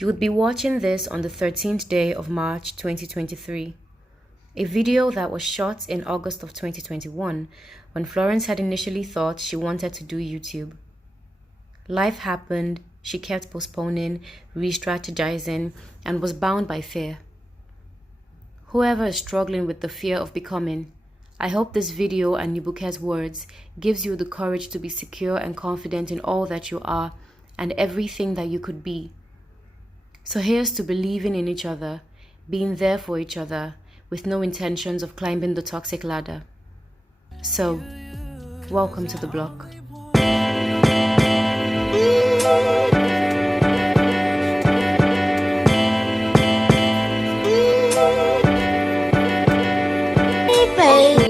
You would be watching this on the 13th day of March 2023, a video that was shot in August of 2021 when Florence had initially thought she wanted to do YouTube. Life happened, she kept postponing, re-strategizing, and was bound by fear. Whoever is struggling with the fear of becoming, I hope this video and Nubuke's words gives you the courage to be secure and confident in all that you are and everything that you could be. So here's to believing in each other, being there for each other, with no intentions of climbing the toxic ladder. So, welcome to the block.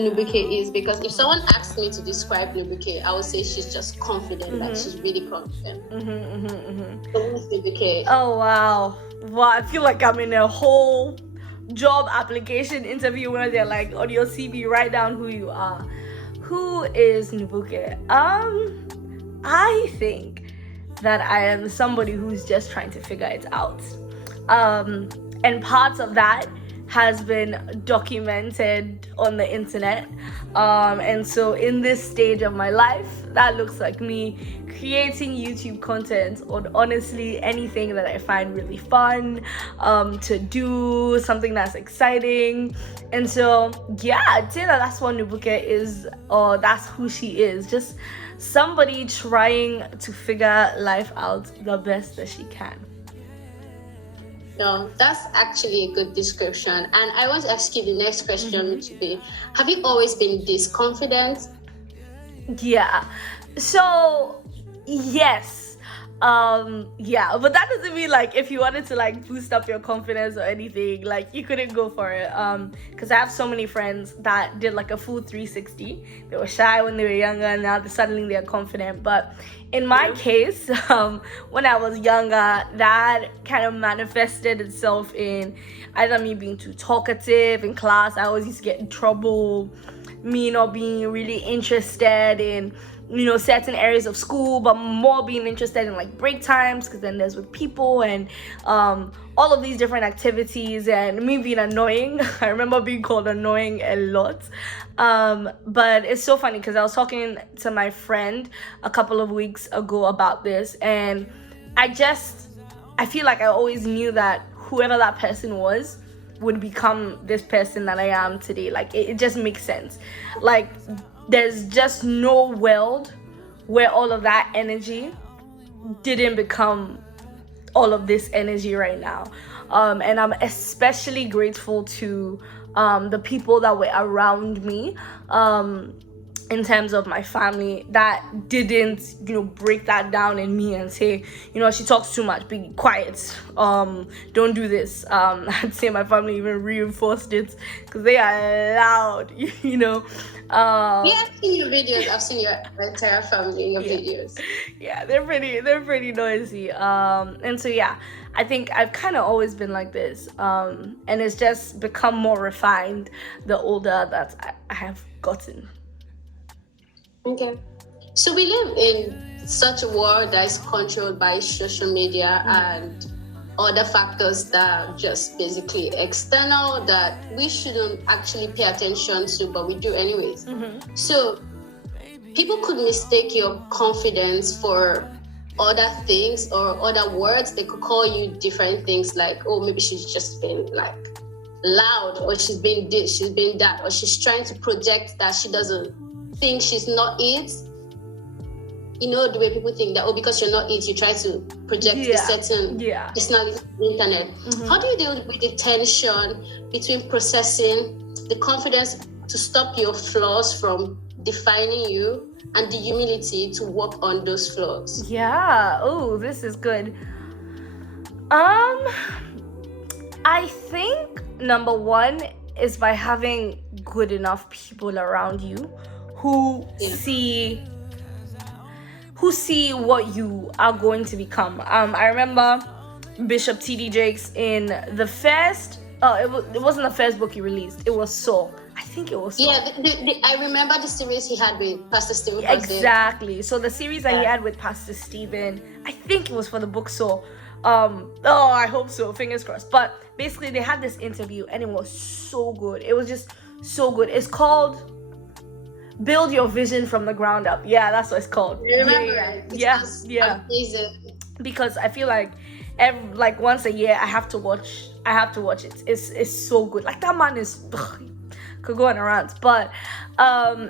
Nubuke is, because if someone asked me to describe Nubuke, I would say she's just confident, like she's really confident. So who's Nubuke? Oh wow, I feel like I'm in a whole job application interview where they're like, on your CV, write down who you are. Who is Nubuke? I think that I am somebody who's just trying to figure it out, and parts of that has been documented on the internet, and so in this stage of my life, that looks like me creating YouTube content on honestly anything that I find really fun to do, something that's exciting. And so yeah, I'd say that's what Nubuke is, or that's who she is, just somebody trying to figure life out the best that she can. No, that's actually a good description. And I want to ask you the next question, which would be, have you always been this confident? Yeah. So, yes. Yeah, but that doesn't mean like if you wanted to like boost up your confidence or anything, like you couldn't go for it. Because I have so many friends that did like a full 360. They were shy when they were younger, and now suddenly they're confident. But in my case, when I was younger, that kind of manifested itself in either me being too talkative in class. I always used to get in trouble, me not being really interested in, certain areas of school, but more being interested in like break times, because then there's with people and all of these different activities, and me being annoying. I remember being called annoying a lot. But it's so funny because I was talking to my friend a couple of weeks ago about this, and I feel like I always knew that whoever that person was would become this person that I am today. Like it just makes sense. Like there's just no world where all of that energy didn't become all of this energy right now. And I'm especially grateful to the people that were around me, in terms of my family, that didn't, break that down in me and say, she talks too much, be quiet, don't do this. I'd say my family even reinforced it because they are loud, Yeah, I've seen your videos. I've seen your entire family, your videos. Yeah, they're pretty noisy. And so yeah, I think I've kind of always been like this, and it's just become more refined the older that I have gotten. Okay. So we live in such a world that is controlled by social media and other factors that are just basically external that we shouldn't actually pay attention to, but we do anyways. So people could mistake your confidence for other things or other words. They could call you different things, like, oh, maybe she's just been like loud, or she's been this, she's been that, or she's trying to project that she doesn't think she's not it. The way people think that, because you're not it, you try to project a certain personality on the internet. How do you deal with the tension between processing the confidence to stop your flaws from defining you and the humility to work on those flaws? Yeah. Oh, this is good. I think number one is by having good enough people around you who see what you are going to become. I remember Bishop T.D. Jakes in the first, it wasn't the first book he released, it was Saul. I think it was. Yeah, I remember the series he had with Pastor Stephen. Exactly. So the series that he had with Pastor Stephen, I think it was for the book. So, I hope so. Fingers crossed. But basically, they had this interview, and it was so good. It was just so good. It's called Build Your Vision from the Ground Up. Yeah, that's what it's called. Yeah. Amazing. Because I feel like once a year I have to watch it. It's so good. Like, that man is could go on a rant. But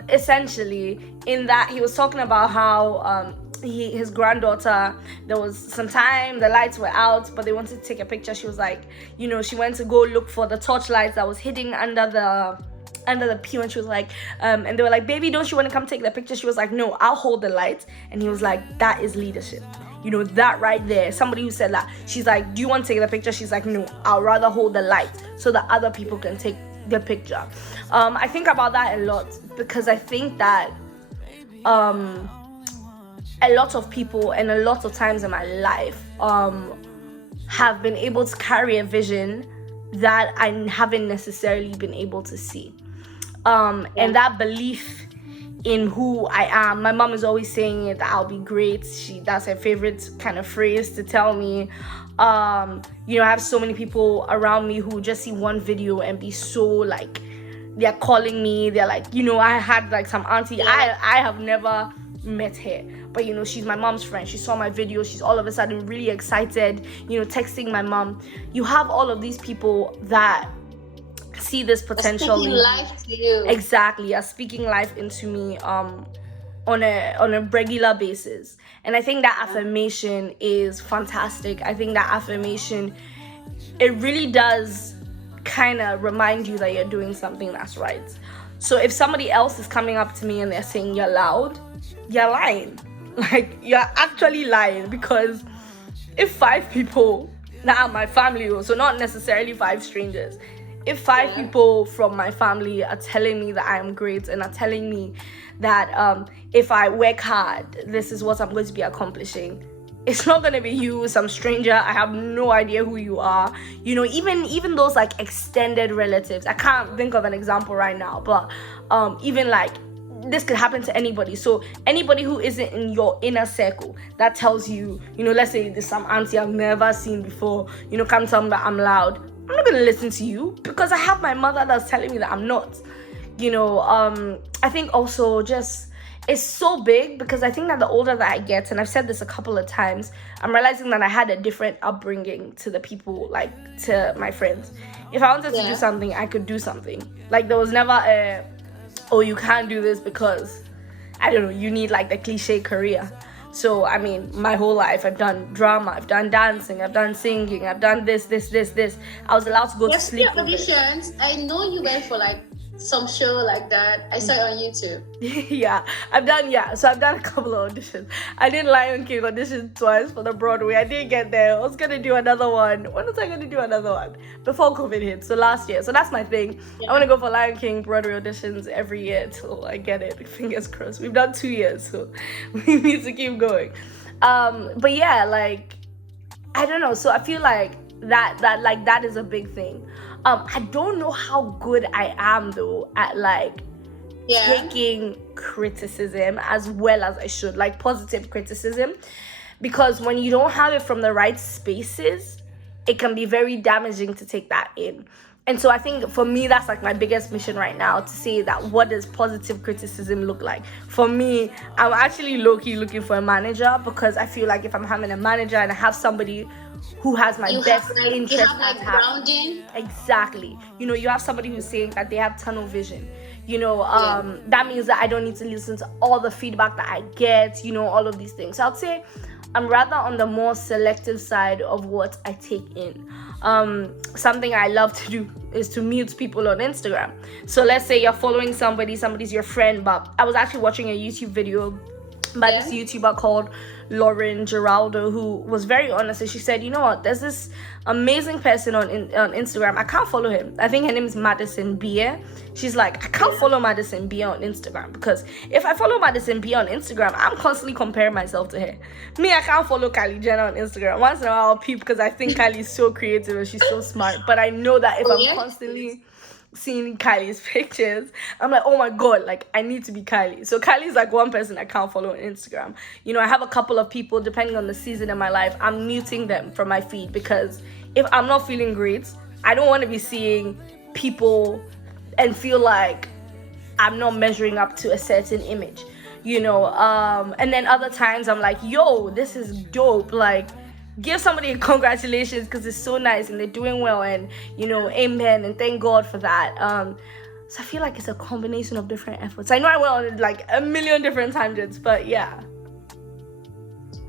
essentially, in that, he was talking about how his granddaughter, there was some time the lights were out, but they wanted to take a picture. She was like, she went to go look for the torchlights that was hidden under the pew, and she was like, and they were like, baby, don't you want to come take the picture? She was like, no, I'll hold the light. And he was like, that is leadership. That right there, somebody who said that. She's like, do you want to take the picture? She's like, no, I'll rather hold the light so that other people can take the picture. I think about that a lot, because I think that a lot of people and a lot of times in my life have been able to carry a vision that I haven't necessarily been able to see. And that belief in who I am. My mom is always saying it, that I'll be great. That's her favorite kind of phrase to tell me. I have so many people around me who just see one video and be so like, they're calling me. They're like, I had like some auntie. I have never met her, but she's my mom's friend. She saw my video. She's all of a sudden really excited, texting my mom. You have all of these people that see this potential, speaking life to you. Exactly, are speaking life into me on a regular basis. And I think that affirmation is fantastic. I think that affirmation, it really does kind of remind you that you're doing something that's right. So if somebody else is coming up to me and they're saying you're loud, you're lying. Like, you're actually lying, because if 5 people that are my family, so not necessarily 5 strangers, if 5 people from my family are telling me that I am great and are telling me that if I work hard, this is what I'm going to be accomplishing, it's not going to be you, some stranger. I have no idea who you are. Even those like extended relatives. I can't think of an example right now, but even like, this could happen to anybody. So anybody who isn't in your inner circle that tells you, let's say there's some auntie I've never seen before, come tell me that I'm loud. I'm not gonna listen to you, because I have my mother that's telling me that I'm not. I think also just, it's so big, because I think that the older that I get, and I've said this a couple of times, I'm realizing that I had a different upbringing to the people, like to my friends. If I wanted to do something, I could do something. Like, there was never a, oh, you can't do this because, I don't know, you need like the cliche career. So, I mean, my whole life, I've done drama, I've done dancing, I've done singing, I've done this. I was allowed to go to sleep. Auditions. I know you went for like some show like that. I saw it on YouTube. So I've done a couple of auditions. I did Lion King audition twice for the Broadway. I didn't get there. I was gonna do another one. When was I gonna do another one? Before COVID hit, so last year. So that's my thing. I want to go for Lion King Broadway auditions every year till I get it. Fingers crossed. We've done 2 years, so we need to keep going. But yeah, like, I don't know. So I feel like that is a big thing. I don't know how good I am though at like taking criticism as well as I should, like positive criticism, because when you don't have it from the right spaces, it can be very damaging to take that in. And so I think for me, that's like my biggest mission right now, to say that what does positive criticism look like? For me, I'm actually low-key looking for a manager, because I feel like if I'm having a manager and I have somebody who has my best interest at heart. Exactly. You have somebody who's saying that they have tunnel vision. That means that I don't need to listen to all the feedback that I get, all of these things. So I'd say I'm rather on the more selective side of what I take in. Something I love to do is to mute people on Instagram. So let's say you're following somebody's your friend, but I was actually watching a YouTube video by this YouTuber called Lauren Geraldo, who was very honest, and she said, you know what, there's this amazing person on Instagram. I can't follow him. I think her name is Madison Beer. She's like, I can't follow Madison Beer on Instagram, because if I follow Madison Beer on Instagram, I'm constantly comparing myself to her. Me, I can't follow Kylie Jenner on Instagram. Once in a while I'll peep, because I think Kylie's so creative and she's so smart, but I know that if I'm constantly seeing Kylie's pictures, I'm like, oh my god, like I need to be Kylie. So Kylie's like one person I can't follow on Instagram. You know, I have a couple of people, depending on the season in my life, I'm muting them from my feed, because if I'm not feeling great, I don't want to be seeing people and feel like I'm not measuring up to a certain image, you know. And then other times I'm like, yo, this is dope, like give somebody congratulations because it's so nice and they're doing well, and you know, amen and thank God for that. So I feel like it's a combination of different efforts. I know I went on like a million different tangents, but yeah,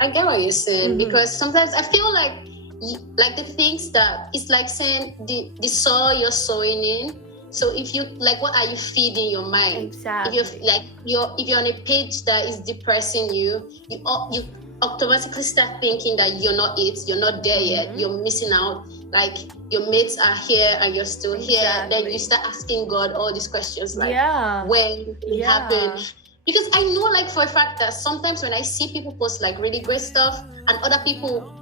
I get what you're saying, because sometimes I feel like the things that it's like saying the soil you're sowing in. So if you like, what are you feeding your mind? Exactly. If you're on a page that is depressing you, you automatically start thinking that you're not you're not there yet, you're missing out. Like your mates are here and you're still here. Then you start asking God all these questions like, when it happened? Because I know, like for a fact, that sometimes when I see people post like really great stuff and other people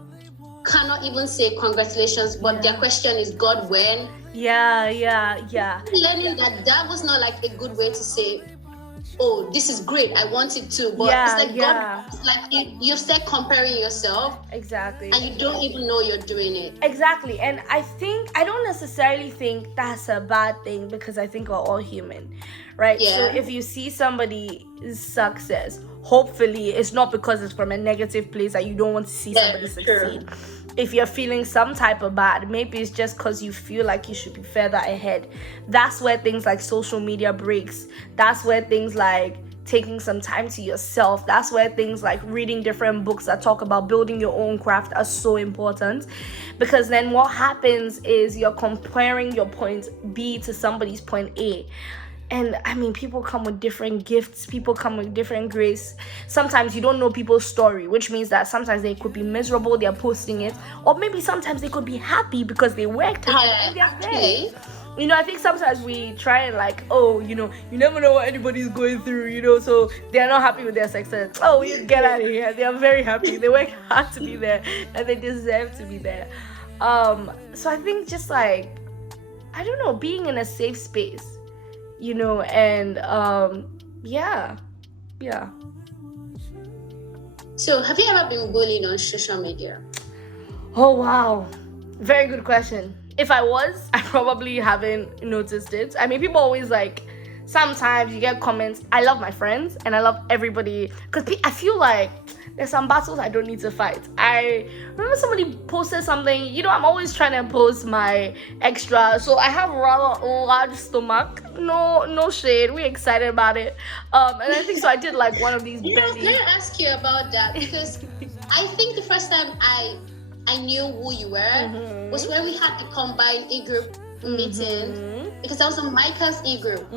cannot even say congratulations, but their question is, God, when? Learning that was not like a good way to say, oh, this is great, I want it too. But it's like God, it's like you start comparing yourself. Exactly. And you don't even know you're doing it. Exactly. And I don't necessarily think that's a bad thing, because I think we're all human, right? So if you see somebody's success, hopefully it's not because it's from a negative place that you don't want to see somebody succeed. If you're feeling some type of bad, maybe it's just because you feel like you should be further ahead. That's where things like social media breaks. That's where things like taking some time to yourself, that's where things like reading different books that talk about building your own craft are so important. Because then what happens is you're comparing your point B to somebody's point A. And I mean, people come with different gifts, people come with different grace. Sometimes you don't know people's story, which means that sometimes they could be miserable, they're posting it, or maybe sometimes they could be happy because they worked hard and they're there. You know, I think sometimes we try and like, oh, you know, you never know what anybody's going through, you know, so they're not happy with their success. Oh, you get out of here. They are very happy. They work hard to be there and they deserve to be there. So I think just like, I don't know, being in a safe space, you know, and yeah. So have you ever been bullied on social media? Oh, wow. Very good question. If I was, I probably haven't noticed it. I mean, people always like, sometimes you get comments. I love my friends and I love everybody, because I feel like there's some battles I don't need to fight. I remember somebody posted something, you know, I'm always trying to post my extra, so I have a rather large stomach. No shade, we're excited about it. And I think so I did like one of these belly. Can I ask you about that? Because I think the first time I knew who you were was when we had the combined e-group meeting, because I was on Micah's e-group.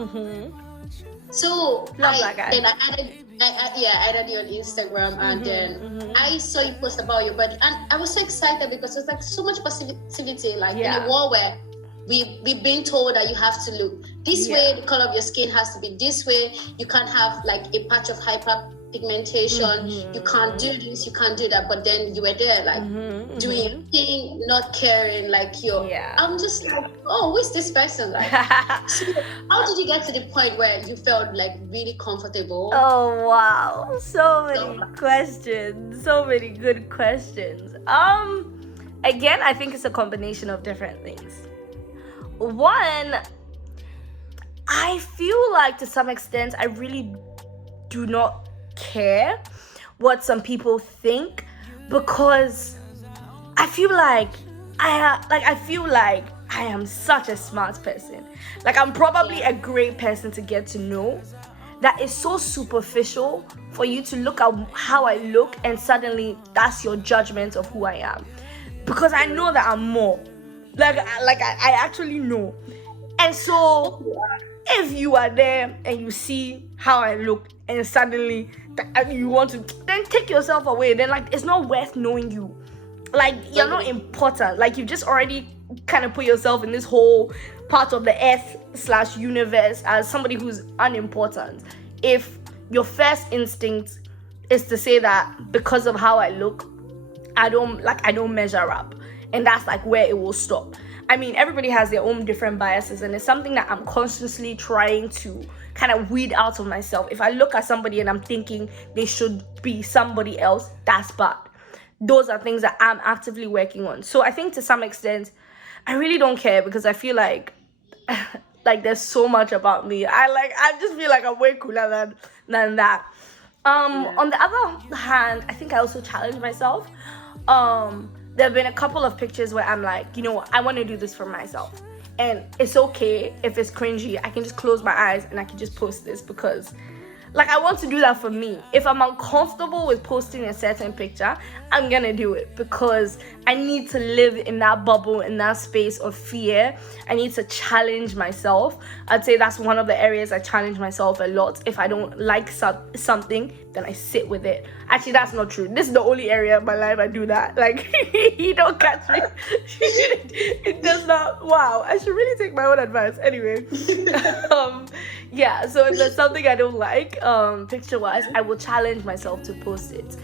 So love that guy. Then I added you on Instagram, and then I saw you post about your body, and I was so excited because there's like so much positivity, like in a world where we've been told that you have to look this way, the color of your skin has to be this way, you can't have like a patch of hyperpigmentation, you can't do this, you can't do that, but then you were there like doing your thing, not caring, like I'm just like, oh, who is this person? Like, so how did you get to the point where you felt like really comfortable? Oh wow, so many questions, so many good questions. Again, I think it's a combination of different things. One, I feel like to some extent I really do not care what some people think, because I feel like I am such a smart person. Like, I'm probably a great person to get to know. That is so superficial for you to look at how I look and suddenly that's your judgment of who I am, because I know that I'm more. Like I actually know. And so if you are there and you see how I look and suddenly you want to, then take yourself away. Then like, it's not worth knowing you. Like, you're not important. Like, you just already kind of put yourself in this whole part of the earth/universe as somebody who's unimportant. If your first instinct is to say that because of how I look, I don't measure up, and that's like where it will stop. I mean, everybody has their own different biases, and it's something that I'm constantly trying to kind of weed out of myself. If I look at somebody and I'm thinking they should be somebody else, that's bad. Those are things that I'm actively working on. So I think to some extent, I really don't care, because I feel like like there's so much about me. I just feel like I'm way cooler than that. On the other hand, I think I also challenge myself. There have been a couple of pictures where I'm like, you know what, I want to do this for myself. And it's okay if it's cringy. I can just close my eyes and I can just post this, because like, I want to do that for me. If I'm uncomfortable with posting a certain picture, I'm gonna do it, because I need to live in that bubble, in that space of fear. I need to challenge myself. I'd say that's one of the areas I challenge myself a lot. If I don't like something, then I sit with it. Actually, that's not true. This is the only area of my life I do that. Like, you don't catch me. It does not. Wow, I should really take my own advice. Anyway, yeah. So if there's something I don't like, picture-wise, I will challenge myself to post it.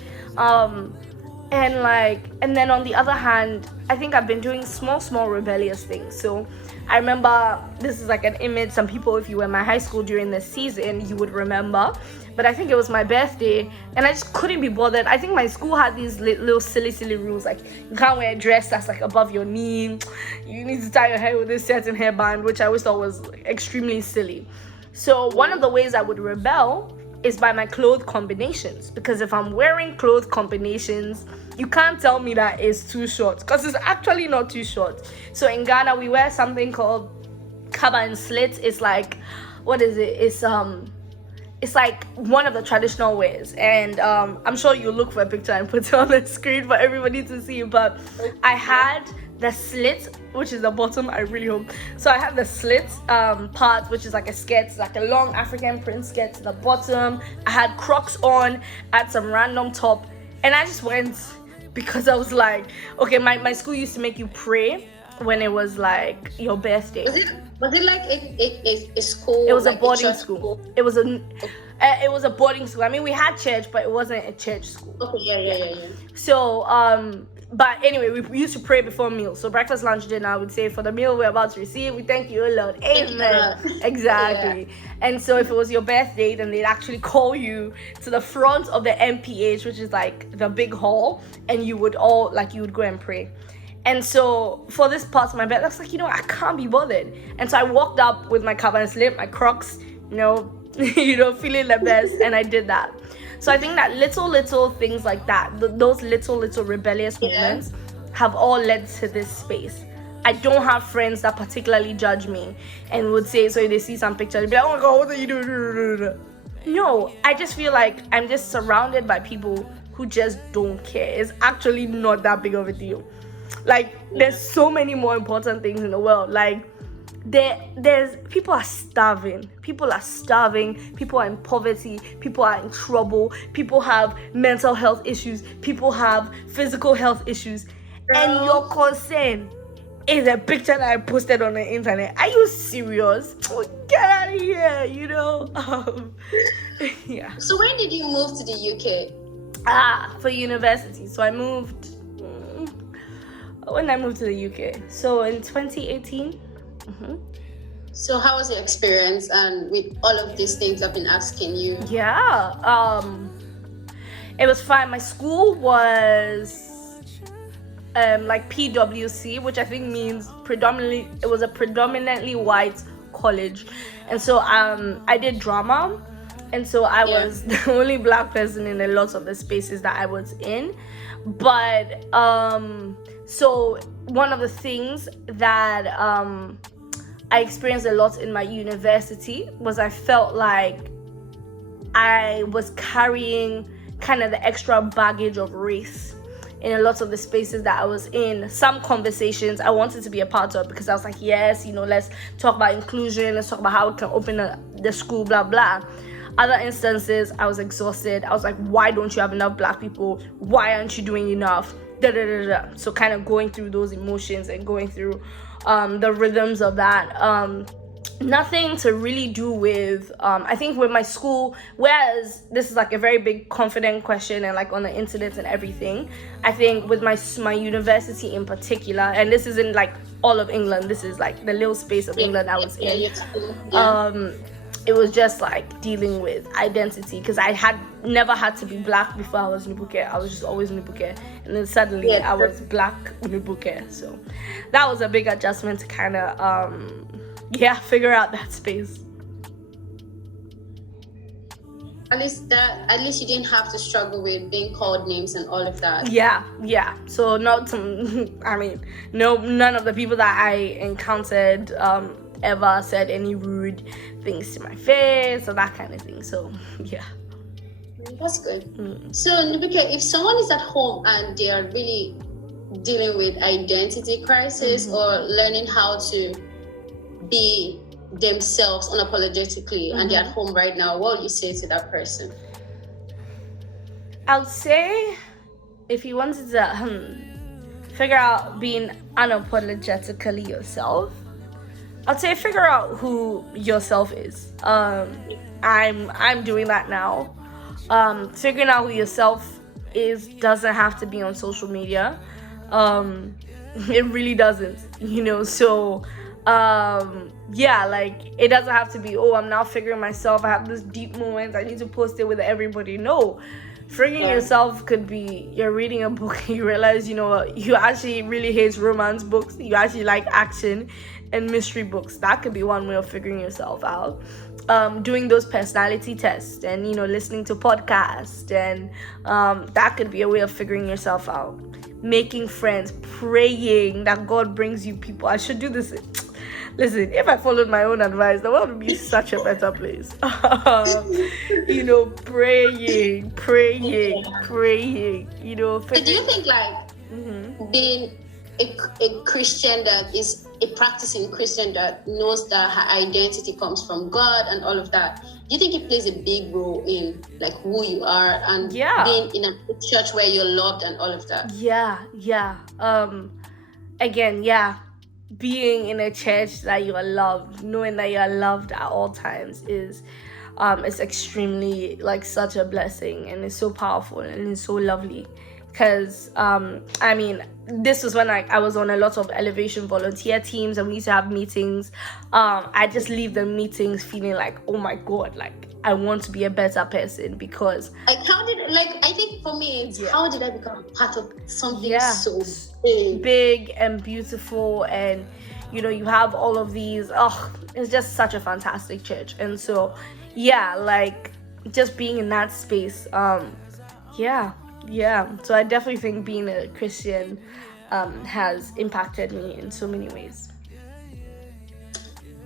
And then on the other hand, I think I've been doing small rebellious things. So I remember, this is like an image, some people, if you were in my high school during this season, you would remember, but I think it was my birthday and I just couldn't be bothered. I think my school had these little silly rules, like you can't wear a dress that's like above your knee, you need to tie your hair with this certain hairband, which I always thought was extremely silly. So one of the ways I would rebel is by my clothes combinations, because if I'm wearing clothes combinations, you can't tell me that it's too short, because it's actually not too short. So in Ghana, we wear something called kaba and slit. It's like, what is it? It's like one of the traditional wears, and I'm sure you'll look for a picture and put it on the screen for everybody to see. But I had the slit, which is the bottom, I really hope. So I have the slit part, which is like a skirt, like a long African print skirt to the bottom. I had Crocs on, I had some random top, and I just went, because I was like, okay, my school used to make you pray when it was like your birthday. Was it like a school? It was like a boarding school. It was a boarding school. I mean, we had church, but it wasn't a church school. Okay, yeah. So, but anyway, we used to pray before meals. So breakfast, lunch, dinner, I would say, for the meal we're about to receive, we thank you, O Lord. Amen. Exactly. Yeah. And so if it was your birthday, then they'd actually call you to the front of the MPH, which is like the big hall, and you would go and pray. And so for this part of my bed, I was like, I can't be bothered. And so I walked up with my cover and slip, my Crocs, feeling the best, and I did that. So I think that little things like that, those little rebellious moments have all led to this space. I don't have friends that particularly judge me and would say, so if they see some pictures, they'd be like, oh my God, what are you doing? No, I just feel like I'm just surrounded by people who just don't care. It's actually not that big of a deal. Like, there's so many more important things in the world. Like, there's people are starving, people are in poverty, people are in trouble, people have mental health issues, people have physical health issues, and your concern is a picture that I posted on the internet. Are you serious? Get out of here, yeah. So when did you move to the UK? For university. So I moved when I moved to the UK, so in 2018. So how was your experience, and with all of these things I've been asking you? Yeah, it was fine. My school was like PWC, which I think means it was a predominantly white college, and so I did drama, and so I was the only black person in a lot of the spaces that I was in. But so one of the things that I experienced a lot in my university was I felt like I was carrying kind of the extra baggage of race in a lot of the spaces that I was in. Some conversations I wanted to be a part of, because I was like, yes, let's talk about inclusion, let's talk about how we can open the school, blah, blah. Other instances, I was exhausted. I was like, why don't you have enough black people? Why aren't you doing enough? So kind of going through those emotions and going through the rhythms of that. nothing to really do with I think with my school, whereas this is like a very big confident question and like on the internet and everything. I think with my university in particular, and this isn't like all of England, this is like the little space of England I was in. It was just like dealing with identity, because I had never had to be black before I was Nubuke. I was just always Nubuke, and then suddenly I was black Nubuke. So that was a big adjustment to kind of figure out that space. At least you didn't have to struggle with being called names and all of that. Yeah. So not some, I mean, none of the people that I encountered ever said any rude things to my face or that kind of thing. So yeah. That's good. So Nubuke, if someone is at home and they are really dealing with identity crisis or learning how to be themselves unapologetically and they're at home right now, what would you say to that person? I would say if you wanted to figure out being unapologetically yourself, I'd say figure out who yourself is. I'm doing that now. Figuring out who yourself is doesn't have to be on social media. It really doesn't, so like it doesn't have to be, I'm now figuring myself, I have this deep moment, I need to post it with everybody. No, figuring yourself could be you're reading a book and you realize you actually really hate romance books, you actually like action and mystery books. That could be one way of figuring yourself out. Doing those personality tests and listening to podcasts, and that could be a way of figuring yourself out. Making friends, praying that God brings you people. I should do this. Listen, if I followed my own advice, the world would be such a better place. Praying. So do you think like being a Christian that is a practicing Christian that knows that her identity comes from God and all of that, do you think it plays a big role in like who you are and being in a church where you're loved and all of that? Being in a church that you are loved, knowing that you are loved at all times is extremely like such a blessing, and it's so powerful and it's so lovely. Because this was when I was on a lot of Elevation volunteer teams, and we used to have meetings. I just leave the meetings feeling like, oh my God, like I want to be a better person, because like I think for me it's how did I become part of something so big and beautiful, and you have all of these, it's just such a fantastic church. And so like just being in that space, so I definitely think being a Christian has impacted me in so many ways.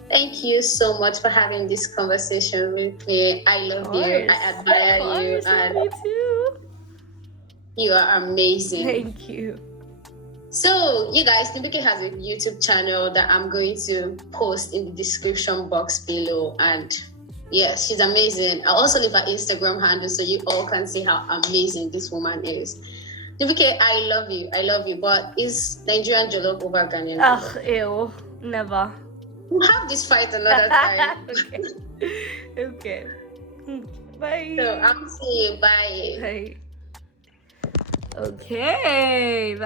Thank you so much for having this conversation with me. I love you. I admire you. And me too. You are amazing. Thank you. So, you guys, Nubuke has a YouTube channel that I'm going to post in the description box below. And yeah, she's amazing. I'll also leave her Instagram handle so you all can see how amazing this woman is. Nubuke, I love you. But is Nigerian jollof over Ghanaian jollof? Ugh, ew. Never. We'll have this fight another time. Okay. Bye. So, I'll see you. Bye. Okay.